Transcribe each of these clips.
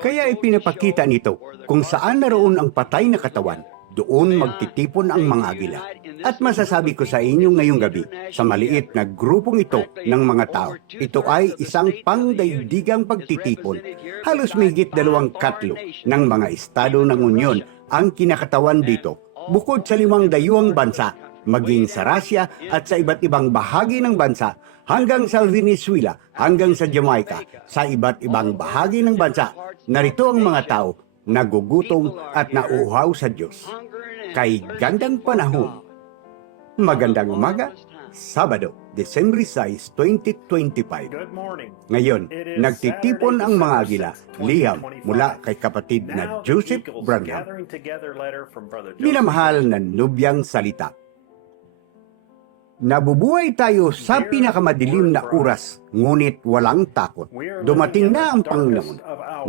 Kaya ipinapakita nito kung saan naroon ang patay na katawan, doon magtitipon ang mga agila. At masasabi ko sa inyo ngayong gabi, sa maliit na grupong ito ng mga tao, ito ay isang pangdaigdigang pagtitipon. Halos mahigit 2/3 ng mga estado ng Unyon ang kinakatawan dito, bukod sa 5 dayuhang bansa, maging sa Russia at sa iba't ibang bahagi ng bansa, hanggang sa Venezuela, hanggang sa Jamaica, sa iba't ibang bahagi ng bansa. Narito ang mga tao, nagugutom at nauuhaw sa Diyos. Kay gandang panahon. Magandang umaga, Sabado, December 6, 2025. Ngayon, nagtitipon ang mga agila, liham mula kay kapatid na Joseph Branham. Minamahal na nubyang salita. Nabubuhay tayo sa pinakamadilim na oras, ngunit walang takot. Dumating na ang Panginoon.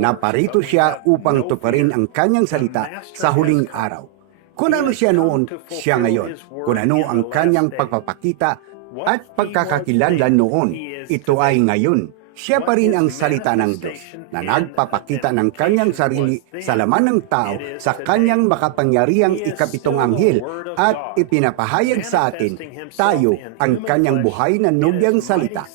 Naparito siya upang tuparin ang kanyang salita sa huling araw. Kung ano siya noon, siya ngayon. Kung ano ang kanyang pagpapakita at pagkakakilanlan noon, ito ay ngayon. Siya pa rin ang salita ng Diyos na nagpapakita ng kanyang sarili sa laman ng tao sa kanyang makapangyarihang ikapitong anghel at ipinapahayag sa atin, tayo ang kanyang buhay na nubyang salita.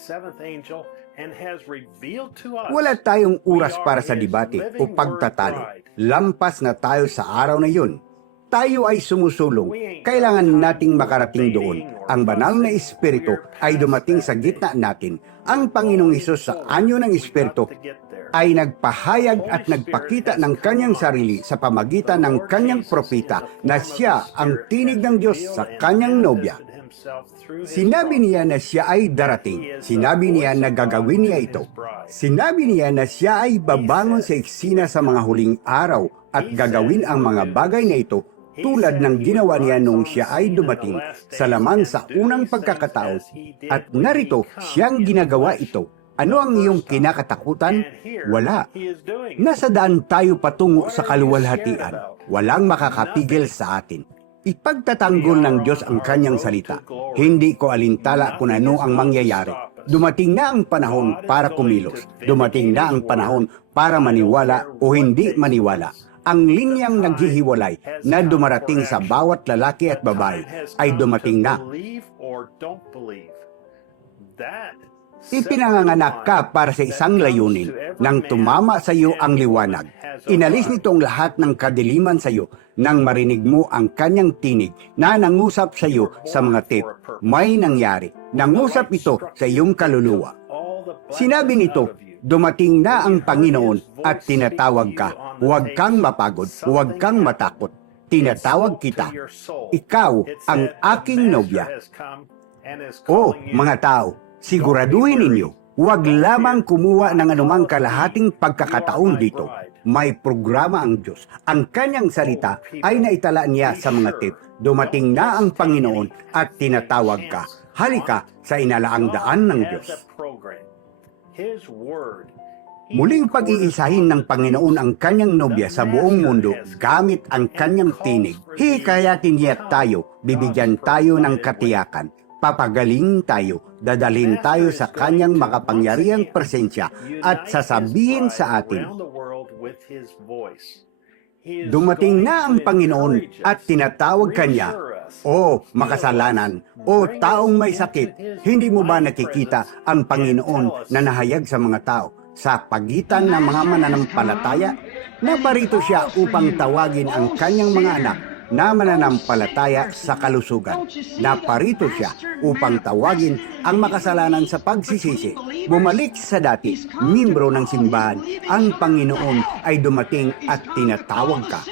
Wala tayong oras para sa debate o pagtatalo. Lampas na tayo sa araw na yun. Tayo ay sumusulong. Kailangan nating makarating doon. Ang banal na Espiritu ay dumating sa gitna natin. Ang Panginoong Hesus sa anyo ng Espiritu ay nagpahayag at nagpakita ng kanyang sarili sa pamagitan ng kanyang propeta na siya ang tinig ng Diyos sa kanyang nobya. Sinabi niya na siya ay darating. Sinabi niya na gagawin niya ito. Sinabi niya na siya ay babangon sa eksena sa mga huling araw at gagawin ang mga bagay na ito tulad ng ginawa niya nung siya ay dumating sa laman sa unang pagkakataon. At narito, siyang ginagawa ito. Ano ang iyong kinakatakutan? Wala. Nasa daan tayo patungo sa kaluwalhatian. Walang makakapigil sa atin. Ipagtatanggol ng Diyos ang kanyang salita. Hindi ko alintala kung ano ang mangyayari. Dumating na ang panahon para kumilos. Dumating na ang panahon para maniwala o hindi maniwala. Ang linyang naghihiwalay na dumarating sa bawat lalaki at babae ay dumating na. Ipinanganganak ka para sa isang layunin. Nang tumama sa iyo ang liwanag, inalis nito ang lahat ng kadiliman sa iyo nang marinig mo ang kanyang tinig na nangusap sa iyo sa mga tape. May nangyari. Nangusap ito sa iyong kaluluwa. Sinabi nito, dumating na ang Panginoon at tinatawag ka. Huwag kang mapagod, huwag kang matakot. Tinatawag kita. Ikaw ang aking nobya. O, mga tao, siguraduhin ninyo, huwag lamang kumuha ng anumang kalahating pagkakataon dito. May programa ang Diyos. Ang kanyang salita ay naitala niya sa mga tip. Dumating na ang Panginoon at tinatawag ka. Halika sa inalaang daan ng Diyos. Muling pag-iisahin ng Panginoon ang kanyang nobya sa buong mundo gamit ang kanyang tinig. Hikayatin niya tayo, bibigyan tayo ng katiyakan. Papagaling tayo, dadalhin tayo sa kanyang makapangyarihang presensya at sasabihin sa atin, dumating na ang Panginoon at tinatawag kanya. O makasalanan, o taong may sakit, hindi mo ba nakikita ang Panginoon na nahayag sa mga tao? Sa pagitan ng mga mananampalataya, naparito siya upang tawagin ang kanyang mga anak na mananampalataya sa kalusugan. Naparito siya upang tawagin ang makasalanan sa pagsisisi. Bumalik sa dati, miyembro ng simbahan, ang Panginoon ay dumating at tinatawag ka.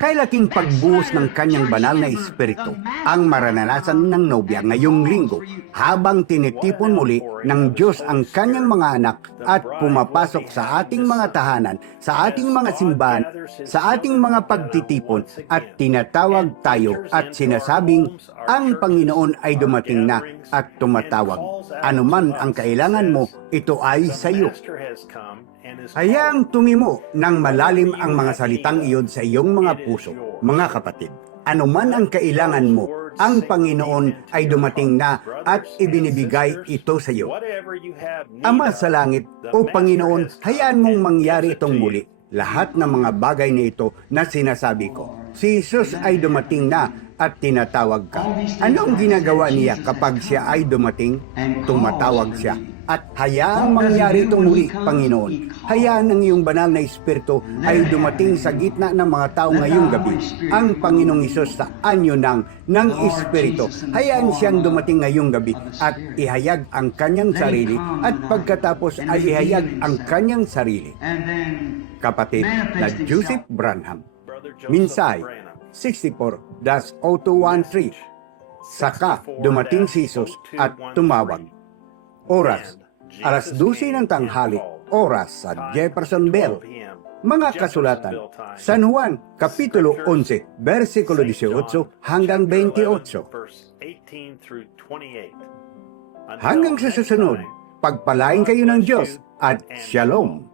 Kay laking pagbuhos ng kanyang banal na espiritu ang maranasan ng nobya ngayong linggo habang tinitipon muli ng Diyos ang kanyang mga anak at pumapasok sa ating mga tahanan, sa ating mga simbahan, sa ating mga pagtitipon at tinatawag tayo at sinasabing ang Panginoon ay dumating na at tumatawag. Anuman ang kailangan mo, ito ay sa iyo. Hayaang tungimo ng malalim ang mga salitang iyon sa iyong mga puso, mga kapatid. Anuman ang kailangan mo, ang Panginoon ay dumating na at ibinibigay ito sa iyo. Ama sa langit, o Panginoon, hayaan mong mangyari itong muli. Lahat ng mga bagay na ito na sinasabi ko. Si Jesus ay dumating na at tinatawag ka. Ano ang ginagawa niya kapag siya ay dumating? Tumatawag siya. At hayaang mangyari itong muli, Panginoon. Hayaan ang iyong banal na Espiritu ay dumating sa gitna ng mga tao ngayong gabi. Ang Panginoong Isus sa anyo ng Espiritu. Hayaan siyang dumating ngayong gabi at ihayag ang kanyang sarili at pagkatapos ay ihayag ang kanyang sarili. Kapatid na Joseph Branham. Minsay 64-0213. Saka dumating si Jesus at tumawag. Oras, alas 12 ng tanghali, oras sa Jeffersonville. Mga kasulatan, San Juan, Kapitulo 11, versikulo 18 hanggang 28. Hanggang sa susunod, pagpalain kayo ng Diyos at Shalom.